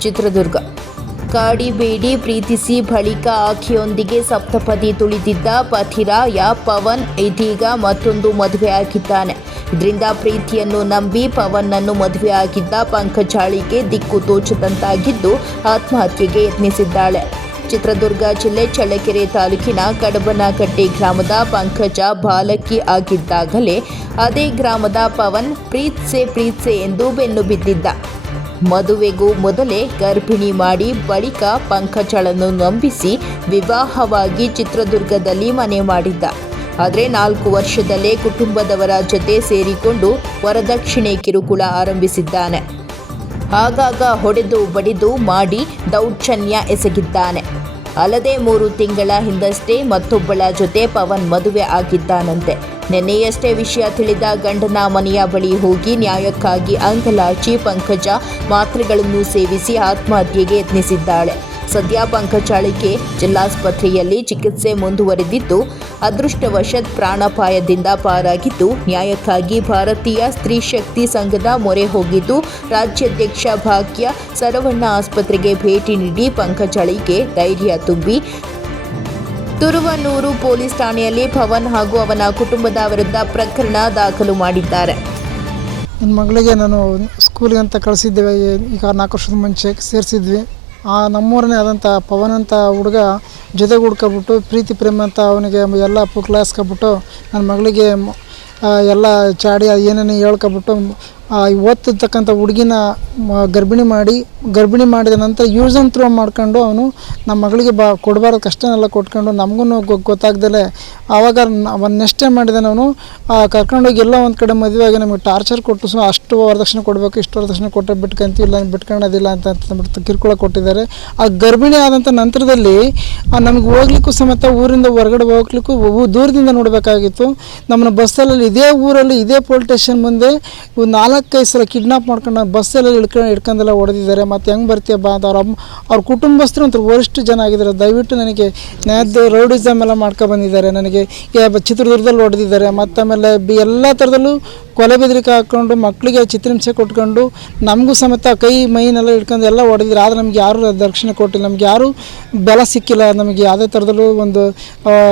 ಚಿತ್ರದುರ್ಗ. ಕಾಡಿಬೇಡಿ ಪ್ರೀತಿಸಿ ಬಳಿಕ ಆಕೆಯೊಂದಿಗೆ ಸಪ್ತಪದಿ ತುಳಿದಿದ್ದ ಪಥಿರಾಯ ಪವನ್ ಇದೀಗ ಮತ್ತೊಂದು ಮದುವೆಯಾಗಿದ್ದಾನೆ ಇದರಿಂದ ಪ್ರೀತಿಯನ್ನು ನಂಬಿ ಪವನ್ನನ್ನು ಮದುವೆಯಾಗಿದ್ದ ಪಂಕಜಾಳಿಗೆ ದಿಕ್ಕು ತೋಚದಂತಾಗಿದ್ದು ಆತ್ಮಹತ್ಯೆಗೆ ಯತ್ನಿಸಿದ್ದಾಳೆ. ಚಿತ್ರದುರ್ಗ ಜಿಲ್ಲೆ ಚಳ್ಳಕೆರೆ ತಾಲೂಕಿನ ಕಡಬನಕಟ್ಟೆ ಗ್ರಾಮದ ಪಂಕಜ ಬಾಲಕಿ ಆಗಿದ್ದಾಗಲೇ ಅದೇ ಗ್ರಾಮದ ಪವನ್, ಪ್ರೀತ್ಸೆ ಪ್ರೀತ್ಸೆ ಎಂದು ಬೆನ್ನು ಬಿದ್ದಿದ್ದ. ಮದುವೆಗೂ ಮೊದಲೇ ಗರ್ಭಿಣಿ ಮಾಡಿ ಬಳಿಕ ಪಂಕಜಳನ್ನು ನಂಬಿಸಿ ವಿವಾಹವಾಗಿ ಚಿತ್ರದುರ್ಗದಲ್ಲಿ ಮನೆ ಮಾಡಿದ್ದ. ಆದರೆ ನಾಲ್ಕು ವರ್ಷದಲ್ಲೇ ಕುಟುಂಬದವರ ಜೊತೆ ಸೇರಿಕೊಂಡು ವರದಕ್ಷಿಣೆ ಕಿರುಕುಳ ಆರಂಭಿಸಿದ್ದಾನೆ. ಆಗಾಗ ಹೊಡೆದು ಬಡಿದು ಮಾಡಿ ದೌರ್ಜನ್ಯ ಎಸಗಿದ್ದಾನೆ. ಅಲ್ಲದೆ ಮೂರು ತಿಂಗಳ ಹಿಂದಷ್ಟೇ ಮತ್ತೊಬ್ಬಳ ಜೊತೆ ಪವನ್ ಮದುವೆ ಆಗಿದ್ದಾನಂತೆ. ನಿನ್ನೆಯಷ್ಟೇ ವಿಷಯ ತಿಳಿದ ಗಂಡನ ಮನೆಯ ಬಳಿ ಹೋಗಿ ನ್ಯಾಯಕ್ಕಾಗಿ ಅಂಕಲಾಚಿ, ಪಂಕಜ ಮಾತ್ರೆಗಳನ್ನು ಸೇವಿಸಿ ಆತ್ಮಹತ್ಯೆಗೆ ಯತ್ನಿಸಿದ್ದಾಳೆ. ಸದ್ಯ ಪಂಕಚಾಳಿಕೆ ಜಿಲ್ಲಾಸ್ಪತ್ರೆಯಲ್ಲಿ ಚಿಕಿತ್ಸೆ ಮುಂದುವರೆದಿದ್ದು, ಅದೃಷ್ಟವಶತ್ ಪ್ರಾಣಾಪಾಯದಿಂದ ಪಾರಾಗಿದ್ದು, ನ್ಯಾಯಕ್ಕಾಗಿ ಭಾರತೀಯ ಸ್ತ್ರೀ ಶಕ್ತಿ ಸಂಘದ ಮೊರೆ ಹೋಗಿದ್ದು, ರಾಜ್ಯಾಧ್ಯಕ್ಷ ಭಾಗ್ಯ ಸರವಣ್ಣ ಆಸ್ಪತ್ರೆಗೆ ಭೇಟಿ ನೀಡಿ ಪಂಕಜಾಳಿಗೆ ಧೈರ್ಯ ತುಂಬಿ, ತುರುವನೂರು ಪೊಲೀಸ್ ಠಾಣೆಯಲ್ಲಿ ಪವನ್ ಹಾಗೂ ಅವನ ಕುಟುಂಬದ ವಿರುದ್ಧ ಪ್ರಕರಣ ದಾಖಲು ಮಾಡಿದ್ದಾರೆ. ನನ್ನ ಮಗಳಿಗೆ ನಾನು ಸ್ಕೂಲಿಗೆ ಅಂತ ಕಳಿಸಿದ್ದೇವೆ, ಈಗ ನಾಲ್ಕು ವರ್ಷದ ಮುಂಚೆ ಸೇರಿಸಿದ್ವಿ. ಆ ನಮ್ಮೂರನೇ ಆದಂಥ ಪವನ್ ಅಂತ ಹುಡುಗ ಜೊತೆಗೆ ಹುಡ್ಕೊಬಿಟ್ಟು ಪ್ರೀತಿ, ಪ್ರೇಮ ಅಂತ ಅವನಿಗೆ ಎಲ್ಲ ಪುಕ್ಲಾಸ್ಕೊಬಿಟ್ಟು ನನ್ನ ಮಗಳಿಗೆ ಎಲ್ಲ ಚಾಡಿ ಏನೇನು ಹೇಳ್ಕೊಬಿಟ್ಟು ಓದ್ತಿರ್ತಕ್ಕಂಥ ಹುಡುಗಿನ ಗರ್ಭಿಣಿ ಮಾಡಿ, ಗರ್ಭಿಣಿ ಮಾಡಿದ ನಂತರ ಯೂಸ್ ಆ್ಯಂಡ್ ಥ್ರೋ ಮಾಡ್ಕೊಂಡು ಅವನು ನಮ್ಮ ಮಗಳಿಗೆ ಬಾ, ಕೊಡಬಾರ್ದು, ಕಷ್ಟನೆಲ್ಲ ಕೊಟ್ಕೊಂಡು ನಮಗೂ ಗೊತ್ತಾಗ್ದಲೆ. ಆವಾಗ ಅವನು ನೆಕ್ಸ್ಟ್ ಟೈಮ್ ಮಾಡಿದಾನೆ ಅವನು ಕರ್ಕೊಂಡೋಗಿ ಎಲ್ಲ ಒಂದು ಕಡೆ ಮದುವೆಯಾಗಿ ನಮಗೆ ಟಾರ್ಚರ್ ಕೊಟ್ಟು ಸೊ, ಅಷ್ಟು ವರದಕ್ಷಿಣೆ ಕೊಡಬೇಕು, ಇಷ್ಟು ವರದಕ್ಷಿಣೆ ಕೊಟ್ಟರೆ ಬಿಟ್ಕೊಂತೀವಿ ಬಿಟ್ಕೊಳ್ಳೋದಿಲ್ಲ ಅಂತ ಅಂತಂದ್ಬಿಟ್ಟು ಕಿರುಕುಳ ಕೊಟ್ಟಿದ್ದಾರೆ. ಆ ಗರ್ಭಿಣಿ ಆದಂಥ ನಂತರದಲ್ಲಿ ನಮಗೆ ಹೋಗ್ಲಿಕ್ಕೂ ಸಮೇತ ಊರಿಂದ ಹೊರಗಡೆ ಹೋಗ್ಲಿಕ್ಕೂ ದೂರದಿಂದ ನೋಡಬೇಕಾಗಿತ್ತು. ನಮ್ಮನ್ನ ಬಸ್ಸಲ್ಲಿ ಇದೇ ಊರಲ್ಲಿ, ಇದೇ ಪೊಲೀಸ್ ಸ್ಟೇಷನ್ ಮುಂದೆ ಒಂದು ನಾಲ್ಕೈದು ಸಲ ಕಿಡ್ನಾಪ್ ಮಾಡ್ಕೊಂಡು ಬಸ್ಸಲ್ಲಿ ಹಿಡ್ಕೊಂಡು ಹಿಡ್ಕೊಂಡೆಲ್ಲ ಹೊಡೆದಿದ್ದಾರೆ. ಮತ್ತು ಹೆಂಗೆ ಬರ್ತೀಯ ಬಾ ಅಂತ ಅವ್ರ ಅಮ್ಮ, ಅವ್ರ ಕುಟುಂಬಸ್ಥರು ಅಂತ ವರಿಷ್ಠ ಜನ ಆಗಿದ್ದಾರೆ. ದಯವಿಟ್ಟು ನನಗೆ ನ್ಯಾಯದ ರೌಡಿಸಮ್ ಎಲ್ಲ ಮಾಡ್ಕೊ ಬಂದಿದ್ದಾರೆ. ನನಗೆ ಚಿತ್ರದುರ್ಗದಲ್ಲಿ ಹೊಡೆದಿದ್ದಾರೆ. ಮತ್ತು ಆಮೇಲೆ ಬಿ ಎಲ್ಲ ಥರದಲ್ಲೂ ಕೊಲೆ ಬೆದರಿಕೆ ಹಾಕ್ಕೊಂಡು ಮಕ್ಕಳಿಗೆ ಚಿತ್ರಹಿಂಸೆ ಕೊಟ್ಕೊಂಡು ನಮಗೂ ಸಮೇತ ಕೈ ಮೈನೆಲ್ಲ ಹಿಡ್ಕೊಂಡು ಎಲ್ಲ ಹೊಡೆದಿದ್ರು ಆದರೆ ನಮ್ಗೆ ಯಾರೂ ರಕ್ಷಣೆ ಕೊಟ್ಟಿಲ್ಲ. ನಮ್ಗೆ ಯಾರೂ ಬೆಲ ಸಿಕ್ಕಿಲ್ಲ. ನಮಗೆ ಯಾವುದೇ ಥರದಲ್ಲೂ ಒಂದು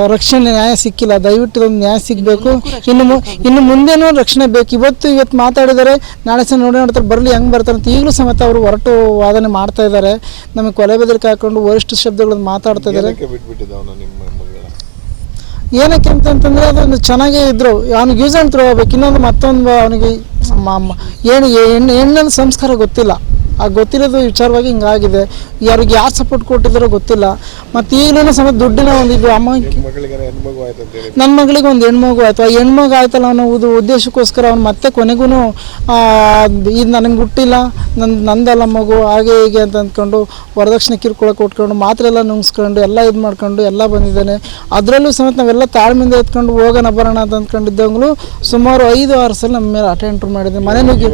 ರಕ್ಷಣೆ ನ್ಯಾಯ ಸಿಕ್ಕಿಲ್ಲ. ದಯವಿಟ್ಟು ಒಂದು ನ್ಯಾಯ ಸಿಗಬೇಕು. ಇನ್ನು ಮು- ಇನ್ನು ಮುಂದೇನೂ ರಕ್ಷಣೆ ಬೇಕು. ಇವತ್ತು ಇವತ್ತು ಮಾತಾಡಿದರೆ ನಾಳೆ ಸಹ ನೋಡಿ ನೋಡ್ತಾರೆ ಬರಲಿ ಹೆಂಗೆ ಬರ್ತಾರೆ ಅಂತ. ಈಗಲೂ ಸಮೇತ ಅವರು ಹೊರಟು ವಾದನೆ ಮಾಡ್ತಾ ಇದ್ದಾರೆ. ನಮಗೆ ಕೊಲೆ ಬೆದರಿಕೆ ಹಾಕೊಂಡು ವರಿಷ್ಠ ಶಬ್ದಗಳನ್ನು ಮಾತಾಡ್ತಾ ಇದ್ದಾರೆ. ಏನಕ್ಕೆ ಅಂತಂತಂದರೆ ಅದೊಂದು ಚೆನ್ನಾಗೇ ಇದ್ರು. ಅವ್ನಿಗೆ ಯೂಸ್ ಆ್ಯಂಡ್ ಥ್ರೋ ಇನ್ನೊಂದು ಮತ್ತೊಂದು, ಅವನಿಗೆ ಏನು ಹೆಣ್ಣು ಹೆಣ್ಣಿನ ಸಂಸ್ಕಾರ ಗೊತ್ತಿಲ್ಲ. ಆ ಗೊತ್ತಿಲ್ಲದ ವಿಚಾರವಾಗಿ ಹಿಂಗಾಗಿದೆ. ಯಾರಿಗೆ ಯಾರು ಸಪೋರ್ಟ್ ಕೊಟ್ಟಿದ್ದಾರೋ ಗೊತ್ತಿಲ್ಲ. ಮತ್ತು ಈಗಲೂ ಸಮೇತ ದುಡ್ಡಿನ ಒಂದಿದ್ದು ಇದು ಅಮ್ಮ ನನ್ನ ಮಗಳಿಗೆ ಒಂದು ಹೆಣ್ಮಗು ಆಯ್ತು. ಆ ಹೆಣ್ಮಗು ಆಯ್ತಲ್ಲ ಅನ್ನೋ ಉದ್ದೇಶಕ್ಕೋಸ್ಕರ ಅವ್ನು ಮತ್ತೆ ಕೊನೆಗೂ ಇದು ನನಗೆ ಹುಟ್ಟಿಲ್ಲ. ನನ್ನ ನಂದಲ್ಲ ಮಗು ಹಾಗೆ ಹೀಗೆ ಅಂತ ಅಂದ್ಕೊಂಡು ವರದಕ್ಷಿಣೆ ಕಿರ್ಕೊಳಕ್ಕೆ ಉಟ್ಕೊಂಡು ಮಾತ್ರ ಎಲ್ಲ ನುಂಗ್ಸ್ಕೊಂಡು ಎಲ್ಲ ಇದು ಮಾಡ್ಕೊಂಡು ಎಲ್ಲ ಬಂದಿದ್ದಾನೆ. ಅದರಲ್ಲೂ ಸಮೇತ ನಾವೆಲ್ಲ ತಾಳ್ಮೆಯಿಂದ ಎತ್ಕೊಂಡು ಹೋಗೋಣ ಬರೋಣ ಅಂತ ಅಂದ್ಕೊಂಡಿದ್ದಂಗ್ಲೂ ಸುಮಾರು ಐದು ಆರು ಸಲ ನಮ್ಮ ಮೇಲೆ ಅಟೆಂಡ್ ಮಾಡಿದ್ದೆ ಮನೆ ನುಗ್ಗಿ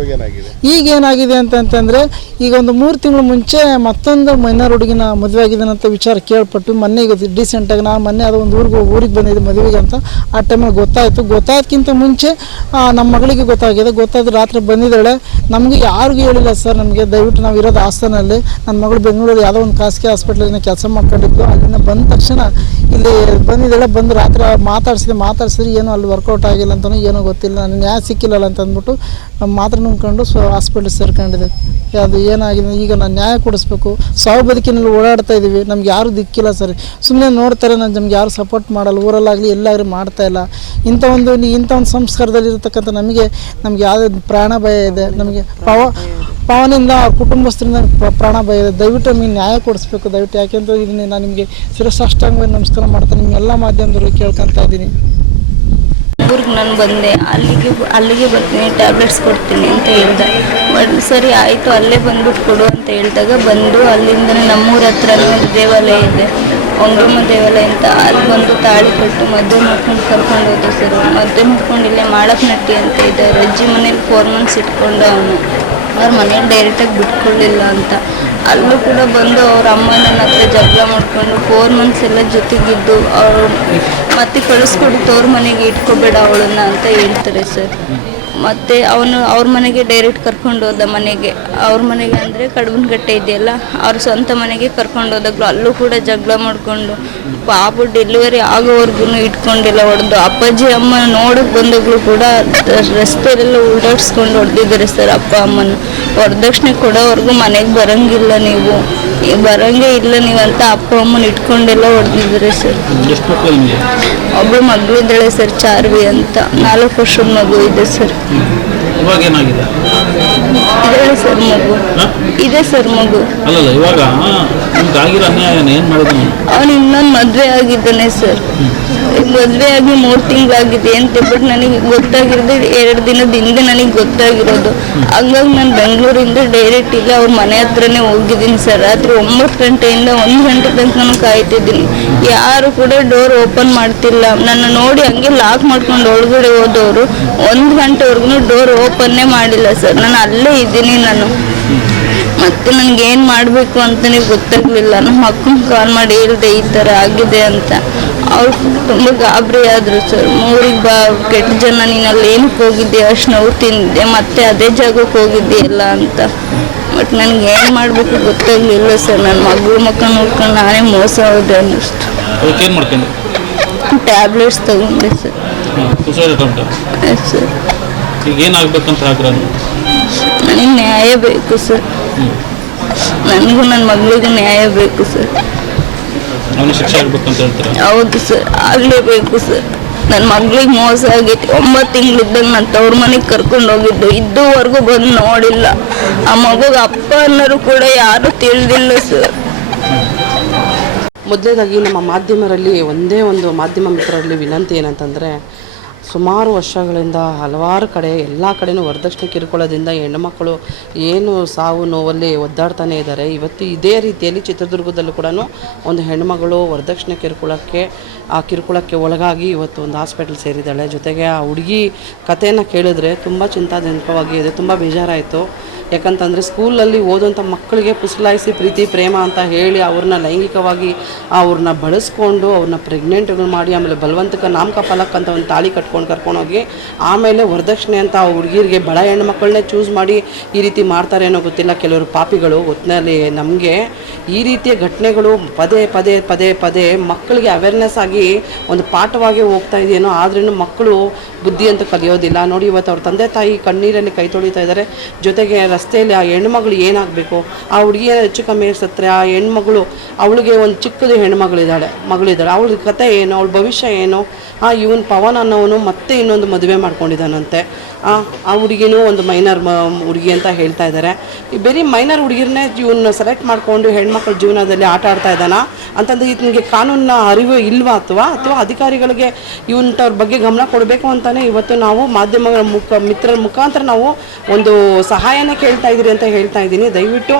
ಈಗ ಏನಾಗಿದೆ? ಅಂತಂತಂದರೆ ಈಗ ಒಂದು ಮೂರು ತಿಂಗಳು ಮುಂಚೆ ಮತ್ತೊಂದು ಮೈನರ್ ಹುಡುಗಿನ ಮದುವೆ ಆಗಿದ್ದಾನಂತ ವಿಚಾರ ಕೇಳ್ಪಟ್ಟು ಮೊನ್ನೆ ಈಗ ರೀಸೆಂಟಾಗಿ ನಾನು ಮೊನ್ನೆ ಅದು ಒಂದು ಊರಿಗೆ ಊರಿಗೆ ಬಂದಿದ್ದೆ ಮದುವೆಗೆ ಅಂತ. ಆ ಟೈಮಲ್ಲಿ ಗೊತ್ತಾಯಿತು. ಗೊತ್ತಾದಕ್ಕಿಂತ ಮುಂಚೆ ನಮ್ಮ ಮಗಳಿಗೆ ಗೊತ್ತಾಗಿದೆ. ಗೊತ್ತಾದ ರಾತ್ರಿ ಬಂದಿದ್ದಾಳೆ. ನಮಗೆ ಯಾರಿಗೂ ಹೇಳಿಲ್ಲ ಸರ್ ನಮಗೆ. ದಯವಿಟ್ಟು ನಾವು ಇರೋದು ಹಾಸನಲ್ಲಿ. ನನ್ನ ಮಗಳು ಬೆಂಗಳೂರಲ್ಲಿ ಯಾವುದೋ ಒಂದು ಖಾಸಗಿ ಹಾಸ್ಪಿಟ್ಲಿನ ಕೆಲಸ ಮಾಡ್ಕೊಂಡಿದ್ದು ಅಲ್ಲಿಂದ ಬಂದ ತಕ್ಷಣ ಇಲ್ಲಿ ಬಂದಿದ್ದಾಳೆ. ಬಂದು ರಾತ್ರಿ ಮಾತಾಡಿಸಿದೆ. ಮಾತಾಡಿಸಿದ್ರೆ ಏನೋ ಅಲ್ಲಿ ವರ್ಕೌಟ್ ಆಗಿಲ್ಲ ಅಂತಲೂ ಏನೋ ಗೊತ್ತಿಲ್ಲ. ನನ್ನ ನ್ಯಾಯ ಸಿಕ್ಕಿಲ್ಲಲ್ಲ ಅಂತ ಅಂದ್ಬಿಟ್ಟು ನಮ್ಮ ಮಾತ್ರ ನುಂಗ್ಕೊಂಡು ಸೊ, ಹಾಸ್ಪಿಟ್ಲ್ ಸೇರ್ಕೊಂಡಿದೆ. ಅದು ಏನಾಗಿದೆ? ಈಗ ನಾನು ನ್ಯಾಯ ಕೊಡಿಸ್ಬೇಕು. ಸಾವು ಬದುಕಿನಲ್ಲಿ ಓಡಾಡ್ತಾ ಇದ್ದೀವಿ ನಮ್ಗೆ ಯಾರು ದಿಕ್ಕಿಲ್ಲ ಸರ್. ಸುಮ್ಮನೆ ನೋಡ್ತಾರೆ ನಾನು ನಮ್ಗೆ ಯಾರು ಸಪೋರ್ಟ್ ಮಾಡಲ್ಲ. ಊರಲ್ಲಾಗಲಿ ಮಾಡ್ತಾ ಇಲ್ಲ. ಇಂಥ ಒಂದು ಇಂಥ ಒಂದು ಸಂಸ್ಕಾರದಲ್ಲಿ ಇರತಕ್ಕಂಥ ನಮಗೆ, ನಮ್ಗೆ ಯಾವುದೇ ಪ್ರಾಣ ಭಯ ಇದೆ. ನಮಗೆ ಪವ, ಪವನಿಂದ ಕುಟುಂಬಸ್ಥರಿಂದ ಪ್ರ- ಪ್ರಾಣ ಭಯ ಇದೆ. ದಯವಿಟ್ಟು ನಮಗೆ ನ್ಯಾಯ ಕೊಡಿಸ್ಬೇಕು. ದಯವಿಟ್ಟು ಯಾಕೆಂದ್ರೆ ಇದನ್ನೇ ನಾನು ನಿಮಗೆ ಶಿರಸಾಷ್ಟಾಂಗವಾಗಿ ನಮಸ್ಕಾರ ಮಾಡ್ತೇನೆ ನಿಮ್ಗೆ ಎಲ್ಲ ಮಾಧ್ಯಮದವರು ಕೇಳ್ಕೊತಾ ಇದ್ದೀನಿ. ಊರಿಗೆ ನಾನು ಬಂದೆ. ಅಲ್ಲಿಗೆ ಅಲ್ಲಿಗೆ ಬರ್ತೀನಿ ಟ್ಯಾಬ್ಲೆಟ್ಸ್ ಕೊಡ್ತೀನಿ ಅಂತ ಹೇಳ್ದೆ. ಬಟ್ ಸರಿ ಆಯಿತು, ಅಲ್ಲೇ ಬಂದ್ಬಿಟ್ಟು ಕೊಡು ಅಂತ ಹೇಳಿದಾಗ ಬಂದು ಅಲ್ಲಿಂದನೇ ನಮ್ಮೂರ ಹತ್ರ ಒಂದು ದೇವಾಲಯ ಇದೆ. ಒಂಗಮ್ಮ ದೇವಾಲಯ ಅಂತ. ಅಲ್ಲಿ ಬಂದು ತಾಳಿ ಕೊಟ್ಟು ಮದುವೆ ಮಾಡ್ಕೊಂಡು ಕರ್ಕೊಂಡು ಹೋದ ಸರ್ ಮದುವೆ ಮಾಡ್ಕೊಂಡು ಇಲ್ಲೇ ಮಾಡಕ್ಕೆ ನಟ್ಟಿ ಅಂತ ಇದ್ದಾರೆ ಅಜ್ಜಿ ಮನೇಲಿ ಫೋರ್ ಮಂತ್ಸ್ ಇಟ್ಕೊಂಡು ಅವನು. ಅವ್ರ ಮನೇಲಿ ಡೈರೆಕ್ಟಾಗಿ ಬಿಟ್ಕೊಳ್ಳಿಲ್ಲ ಅಂತ. ಅಲ್ಲೂ ಕೂಡ ಬಂದು ಅವ್ರ ಅಮ್ಮ ನನ್ನ ಹತ್ರ ಜಗಳ ಮಾಡ್ಕೊಂಡು ಫೋರ್ ಮಂತ್ಸ್ ಎಲ್ಲ ಜೊತೆಗಿದ್ದು ಅವರು ಮತ್ತೆ ಕಳಿಸ್ಕೊಡು, ತೋರ್ ಮನೆಗೆ ಇಟ್ಕೋಬೇಡ ಅವಳನ್ನ ಅಂತ ಹೇಳ್ತಾರೆ ಸರ್. ಮತ್ತು ಅವನು ಅವ್ರ ಮನೆಗೆ ಡೈರೆಕ್ಟ್ ಕರ್ಕೊಂಡು ಹೋದ ಮನೆಗೆ. ಅವ್ರ ಮನೆಗೆ ಅಂದರೆ ಕಡಬನಕಟ್ಟೆ ಇದೆಯಲ್ಲ, ಅವ್ರ ಸ್ವಂತ ಮನೆಗೆ ಕರ್ಕೊಂಡು ಹೋದಾಗ್ಲು ಅಲ್ಲೂ ಕೂಡ ಜಗಳ ಮಾಡಿಕೊಂಡು, ಪಾಪ ಡೆಲಿವರಿ ಆಗೋವರೆಗೂ ಇಟ್ಕೊಂಡಿಲ್ಲ ಹೊಡೆದು. ಅಪ್ಪಾಜಿ, ಅಮ್ಮ ನೋಡಕ್ಕೆ ಬಂದಾಗಲೂ ಕೂಡ ರಸ್ತೆಯಲ್ಲೆಲ್ಲ ಓಡಾಡಿಸ್ಕೊಂಡು ಹೊಡೆದಿದ್ದಾರೆ ಸರ್ ಅಪ್ಪ, ಅಮ್ಮನ. ವರದಕ್ಷಿಣೆ ಕೊಡೋವರೆಗೂ ಮನೆಗೆ ಬರೋಂಗಿಲ್ಲ ನೀವು. ಬರಂಗೇ ಇಲ್ಲ ನೀವಂತ ಅಂತ ಅಪ್ಪ ಅಮ್ಮನ ಇಟ್ಕೊಂಡೆಲ್ಲ ಹೊಡೆದಿದ್ರೆ ಸರ್. ಎಷ್ಟು ಮಕ್ಕಳು ನಿಮಗೆ? ಒಬ್ಬಳು ಮಗಳಿದ್ದಾಳೆ ಸರ್ ಚಾರ್ವಿ ಅಂತ. ನಾಲ್ಕು ವರ್ಷದ ಮಗು ಇದೆ ಸರ್. ಇವಾಗ ಏನಾಗಿದೆ? ಇದ್ದಾಳೆ ಸರ್ ಮಗು? ಇದೆ ಸರ್ ಮಗು. ಅಲ್ಲಲ್ಲ ಇವಾಗ ನಿಮ್ಗೆ ಆಗಿರೋ ಅನ್ಯಾಯನ ಏನು ಮಾಡೋದು ನೀವು? ಅವನು ಇನ್ನೊಂದು ಮದುವೆ ಆಗಿದ್ದಾನೆ ಸರ್. ಮದುವೆ ಆಗಿ ಮೂರು ತಿಂಗಳಾಗಿದೆ ಅಂತ ಬಟ್ ನನಗೆ ಗೊತ್ತಾಗಿರೋದು ಎರಡು ದಿನದ ಹಿಂದೆ ನನಗೆ ಗೊತ್ತಾಗಿರೋದು. ಹಂಗಾಗಿ ನಾನು ಬೆಂಗಳೂರಿಂದ ಡೈರೆಕ್ಟ್ ಇಲ್ಲ ಅವ್ರ ಮನೆ ಹತ್ರನೇ ಹೋಗಿದ್ದೀನಿ ಸರ್. ರಾತ್ರಿ ಒಂಬತ್ತು ಗಂಟೆಯಿಂದ ಒಂದು ಗಂಟೆ ತನಕ ನಾನು ಕಾಯ್ತಿದ್ದೀನಿ. ಯಾರು ಕೂಡ ಡೋರ್ ಓಪನ್ ಮಾಡ್ತಿಲ್ಲ. ನನ್ನ ನೋಡಿ ಹಂಗೆ ಲಾಕ್ ಮಾಡ್ಕೊಂಡು ಒಳಗಡೆ ಹೋದವರು ಒಂದು ಗಂಟೆವರೆಗೂ ಡೋರ್ ಓಪನ್ನೇ ಮಾಡಿಲ್ಲ ಸರ್. ನಾನು ಅಲ್ಲೇ ಇದ್ದೀನಿ ನಾನು. ಮತ್ತೆ ನನಗೆ ಏನು ಮಾಡಬೇಕು ಅಂತಲೇ ಗೊತ್ತಾಗ್ಲಿಲ್ಲ. ನಮ್ಮ ಅಕ್ಕನ ಕಾಲ್ ಮಾಡಿ ಹೇಳಿದೆ ಈ ಥರ ಆಗಿದೆ ಅಂತ. ಅವ್ರು ತುಂಬ ಗಾಬರಿ ಆದರು ಸರ್ ಮೂರಿಗೆ ಬಾ ಕೆಟ್ಟ ಜನ ನೀನು ಅಲ್ಲಿ ಏನಕ್ಕೆ ಹೋಗಿದ್ದೆ ಅಷ್ಟು ನೋವು ತಿಂದೆ ಮತ್ತೆ ಅದೇ ಜಾಗಕ್ಕೆ ಹೋಗಿದ್ದೀಯಲ್ಲ ಅಂತ. ಬಟ್ ನನಗೆ ಏನು ಮಾಡಬೇಕು ಗೊತ್ತಾಗಲಿಲ್ಲ ಸರ್ ನನ್ನ ಮಗಳು ಮಕ್ಕ ನೋಡ್ಕೊಂಡು ನಾನೇ ಮೋಸ ಹೋದೆ ಅನ್ನಿಸ್ತು. ಟ್ಯಾಬ್ಲೆಟ್ಸ್ ತಗೊಂಡೆ ಸರ್ ಸರ್ ಈಗ ಏನಾಗಬೇಕಂತ ನನಗೆ ನ್ಯಾಯ ಬೇಕು ಸರ್ ನನಗೂ ನನ್ನ ಮಗಳಿಗೂ ನ್ಯಾಯ ಬೇಕು ಸರ್ ಹೇಳ್ತೀರಾ? ಹೌದು ಸರ್ ಆಗಲೇಬೇಕು ಸರ್ ನನ್ನ ಮಗಳಿಗೆ ಮೋಸ ಆಗೈತಿ. ಒಂಬತ್ತು ತಿಂಗಳಿದ್ದಾಗ ನಾನು ತವ್ರ ಮನೆಗೆ ಕರ್ಕೊಂಡು ಹೋಗಿದ್ದು. ಇದುವರೆಗೂ ಬಂದು ನೋಡಿಲ್ಲ. ಆ ಮಗುಗೆ ಅಪ್ಪ ಅನ್ನೋರು ಕೂಡ ಯಾರು ತಿಳಿದಿಲ್ಲ ಸರ್ ಮೊದಲೇದಾಗಿ ನಮ್ಮ ಮಾಧ್ಯಮರಲ್ಲಿ ಒಂದೇ ಒಂದು ಮಾಧ್ಯಮ ಮಿತ್ರರಲ್ಲಿ ವಿನಂತಿ ಏನಂತಂದರೆ ಸುಮಾರು ವರ್ಷಗಳಿಂದ ಹಲವಾರು ಕಡೆ, ಎಲ್ಲ ಕಡೆನೂ ವರದಕ್ಷಿಣೆ ಕಿರುಕುಳದಿಂದ ಹೆಣ್ಣುಮಕ್ಕಳು ಏನು ಸಾವು ನೋವಲ್ಲಿ ಒದ್ದಾಡ್ತಾನೆ ಇದ್ದಾರೆ. ಇವತ್ತು ಇದೇ ರೀತಿಯಲ್ಲಿ ಚಿತ್ರದುರ್ಗದಲ್ಲೂ ಕೂಡ ಒಂದು ಹೆಣ್ಣುಮಗಳು ವರದಕ್ಷಿಣೆ ಕಿರುಕುಳಕ್ಕೆ, ಆ ಕಿರುಕುಳಕ್ಕೆ ಒಳಗಾಗಿ ಇವತ್ತು ಒಂದು ಹಾಸ್ಪಿಟಲ್ ಸೇರಿದ್ದಾಳೆ. ಜೊತೆಗೆ ಆ ಹುಡುಗಿ ಕಥೆಯನ್ನು ಕೇಳಿದ್ರೆ ತುಂಬ ಚಿಂತಾಜನಕವಾಗಿ ಇದೆ, ತುಂಬ ಬೇಜಾರಾಯಿತು. ಯಾಕಂತಂದರೆ ಸ್ಕೂಲಲ್ಲಿ ಓದೋಂಥ ಮಕ್ಕಳಿಗೆ ಪುಸಲಾಯಿಸಿ ಪ್ರೀತಿ, ಪ್ರೇಮ ಅಂತ ಹೇಳಿ ಅವ್ರನ್ನ ಲೈಂಗಿಕವಾಗಿ ಅವ್ರನ್ನ ಬಳಸ್ಕೊಂಡು ಅವ್ರನ್ನ ಪ್ರೆಗ್ನೆಂಟ್ಗಳು ಮಾಡಿ, ಆಮೇಲೆ ಬಲವಂತಕ ನಾಮಕ ಫಲಕ್ಕಂತ ಒಂದು ತಾಳಿ ಕಟ್ಕೊಂಡು ಕರ್ಕೊಂಡೋಗಿ ಆಮೇಲೆ ವರದಕ್ಷಿಣೆ ಅಂತ ಆ ಹುಡುಗಿರಿಗೆ ಬಡ ಹೆಣ್ಣು ಮಕ್ಕಳನ್ನೇ ಚೂಸ್ ಮಾಡಿ ಈ ರೀತಿ ಮಾಡ್ತಾರೆ ಅನ್ನೋ ಗೊತ್ತಿಲ್ಲ ಕೆಲವರು ಪಾಪಿಗಳು. ಒಟ್ಟಿನಲ್ಲಿ ನಮಗೆ ಈ ರೀತಿಯ ಘಟನೆಗಳು ಪದೇ ಪದೇ ಪದೇ ಪದೇ ಮಕ್ಕಳಿಗೆ ಅವೇರ್ನೆಸ್ ಆಗಿ ಒಂದು ಪಾಠವಾಗಿ ಹೋಗ್ತಾ ಇದೆಯೇನೋ ಆದ್ರೂ ಮಕ್ಕಳು ಬುದ್ಧಿ ಅಂತ ಕಲಿಯೋದಿಲ್ಲ. ನೋಡಿ, ಇವತ್ತು ಅವ್ರ ತಂದೆ ತಾಯಿ ಕಣ್ಣೀರಲ್ಲಿ ಕೈ ತೊಳಿತಾ ಇದ್ದಾರೆ. ಜೊತೆಗೆ ರಸ್ತೆಯಲ್ಲಿ ಆ ಹೆಣ್ಮಗಳು ಏನಾಗಬೇಕು? ಆ ಹುಡುಗಿಯ ಹೆಚ್ಚು ಕಮ್ಮಿ ಸತ್ತರೆ ಆ ಹೆಣ್ಮಗಳು, ಅವಳಿಗೆ ಒಂದು ಚಿಕ್ಕದು ಹೆಣ್ಮಗಳಿದ್ದಾಳೆ, ಮಗಳಿದ್ದಾಳೆ. ಅವಳ ಕತೆ ಏನು? ಅವಳ ಭವಿಷ್ಯ ಏನು? ಆ, ಇವನ್ ಪವನ್ ಅನ್ನೋನು ಮತ್ತೆ ಇನ್ನೊಂದು ಮದುವೆ ಮಾಡ್ಕೊಂಡಿದ್ದಾನಂತೆ. ಆ ಹುಡುಗಿನೂ ಒಂದು ಮೈನರ್ ಹುಡುಗಿ ಅಂತ ಹೇಳ್ತಾ ಇದ್ದಾರೆ. ಬರೀ ಮೈನರ್ ಹುಡುಗಿರನ್ನೇ ಇವನ್ನ ಸೆಲೆಕ್ಟ್ ಮಾಡಿಕೊಂಡು ಹೆಣ್ಮಕ್ಳ ಜೀವನದಲ್ಲಿ ಆಟ ಆಡ್ತಾ ಇದ್ದಾನ? ಅಂತಂದ್ರೆ ನಿಮಗೆ ಕಾನೂನಿನ ಅರಿವು ಇಲ್ವಾ ಅಥವಾ ಅಥವಾ ಅಧಿಕಾರಿಗಳಿಗೆ ಇವಂಥವ್ರ ಬಗ್ಗೆ ಗಮನ ಕೊಡಬೇಕು ಅಂತಲೇ ಇವತ್ತು ನಾವು ಮಾಧ್ಯಮಗಳ ಮುಖ ಮಿತ್ರರ ಮುಖಾಂತರ ನಾವು ಒಂದು ಸಹಾಯನ ಕೇಳ್ತಾ ಇದ್ದೀರಿ ಅಂತ ಹೇಳ್ತಾ ಇದ್ದೀನಿ. ದಯವಿಟ್ಟು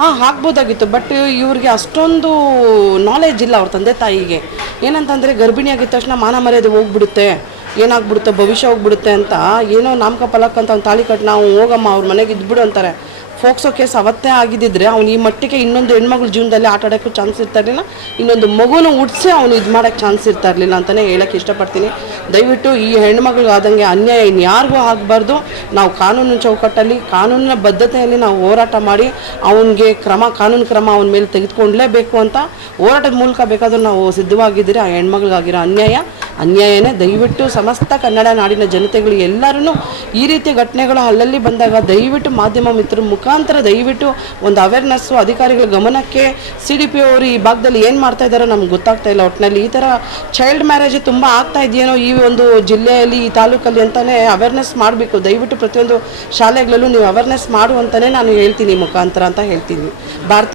ಹಾಂ, ಹಾಕ್ಬೋದಾಗಿತ್ತು. ಬಟ್ ಇವ್ರಿಗೆ ಅಷ್ಟೊಂದು ನಾಲೆಜ್ ಇಲ್ಲ ಅವ್ರ ತಂದೆ ತಾಯಿಗೆ. ಏನಂತಂದರೆ ಗರ್ಭಿಣಿ ಆಗಿದ ತಕ್ಷಣ ಮಾನ ಮರ್ಯಾದೆ ಹೋಗ್ಬಿಡುತ್ತೆ. ಏನಾಗ್ಬಿಡುತ್ತೆ? ಭವಿಷ್ಯ ಹೋಗ್ಬಿಡುತ್ತೆ ಅಂತ ಏನೋ ನಾಮಕ ಫಲಕ್ ಅಂತ ಒಂದು ತಾಳಿ ಕಟ್ಟು ನಾವು ಹೋಗಮ್ಮ, ಅವ್ರ ಮನೆಗೆ ಇದ್ಬಿಡು ಅಂತಾರೆ. ಫೋಕ್ಸೋ ಕೇಸ್ ಅವತ್ತೇ ಆಗಿದ್ದಿದ್ರೆ ಅವ್ನು ಈ ಮಟ್ಟಿಗೆ ಇನ್ನೊಂದು ಹೆಣ್ಮಗಳ ಜೀವನದಲ್ಲಿ ಆಟ ಚಾನ್ಸ್ ಇರ್ತಾ ಇರಲಿಲ್ಲ ಇನ್ನೊಂದು ಮಗುನ ಹುಟ್ಟಿಸಿ ಅವನು ಇದು ಮಾಡೋಕ್ಕೆ ಚಾನ್ಸ್ ಇರ್ತಾ ಇರಲಿಲ್ಲ ಅಂತಲೇ ಹೇಳೋಕ್ಕೆ ಇಷ್ಟಪಡ್ತೀನಿ. ದಯವಿಟ್ಟು ಈ ಹೆಣ್ಮಗಳಿಗಾದಂಗೆ ಅನ್ಯಾಯ ಇನ್ಯಾರಿಗೂ ಆಗಬಾರ್ದು. ನಾವು ಕಾನೂನು ಚೌಕಟ್ಟಲ್ಲಿ, ಕಾನೂನಿನ ಬದ್ಧತೆಯಲ್ಲಿ ನಾವು ಹೋರಾಟ ಮಾಡಿ, ಅವನಿಗೆ ಕ್ರಮ, ಕಾನೂನು ಕ್ರಮ ಅವನ ಮೇಲೆ ತೆಗೆದುಕೊಳ್ಳಲೇಬೇಕು ಅಂತ ಹೋರಾಟದ ಮೂಲಕ ಬೇಕಾದರೂ ನಾವು ಸಿದ್ಧವಾಗಿದ್ದರೆ. ಆ ಹೆಣ್ಮಗಳಿಗಾಗಿರೋ ಅನ್ಯಾಯ, ಅನ್ಯಾಯನೇ. ದಯವಿಟ್ಟು ಸಮಸ್ತ ಕನ್ನಡ ನಾಡಿನ ಜನತೆಗಳು ಎಲ್ಲರೂ ಈ ರೀತಿಯ ಘಟನೆಗಳು ಅಲ್ಲಲ್ಲಿ ಬಂದಾಗ ದಯವಿಟ್ಟು ಮಾಧ್ಯಮ ಮಿತ್ರರ ಮುಖಾಂತರ ದಯವಿಟ್ಟು ಒಂದು ಅವೇರ್ನೆಸ್ಸು ಅಧಿಕಾರಿಗಳ ಗಮನಕ್ಕೆ ಸಿ ಡಿ ಪಿ ಅವರು ಈ ಭಾಗದಲ್ಲಿ ಏನು ಮಾಡ್ತಾ ಇದ್ದಾರೋ ನಮ್ಗೆ ಗೊತ್ತಾಗ್ತಾ ಇಲ್ಲ. ಒಟ್ಟಿನಲ್ಲಿ ಈ ಥರ ಚೈಲ್ಡ್ ಮ್ಯಾರೇಜ್ ತುಂಬ ಆಗ್ತಾ ಇದೆಯೇನೋ ಈ ಒಂದು ಜಿಲ್ಲೆಯಲ್ಲಿ, ಈ ತಾಲೂಕಲ್ಲಿ ಅಂತಲೇ ಅವೇರ್ನೆಸ್ ಮಾಡಬೇಕು. ದಯವಿಟ್ಟು ಪ್ರತಿಯೊಂದು ಶಾಲೆಗಳಲ್ಲೂ ನೀವು ಅವೇರ್ನೆಸ್ ಮಾಡು ಅಂತಲೇ ನಾನು ಹೇಳ್ತೀನಿ ಮುಖಾಂತರ ಅಂತ ಹೇಳ್ತೀನಿ. ಭಾರತ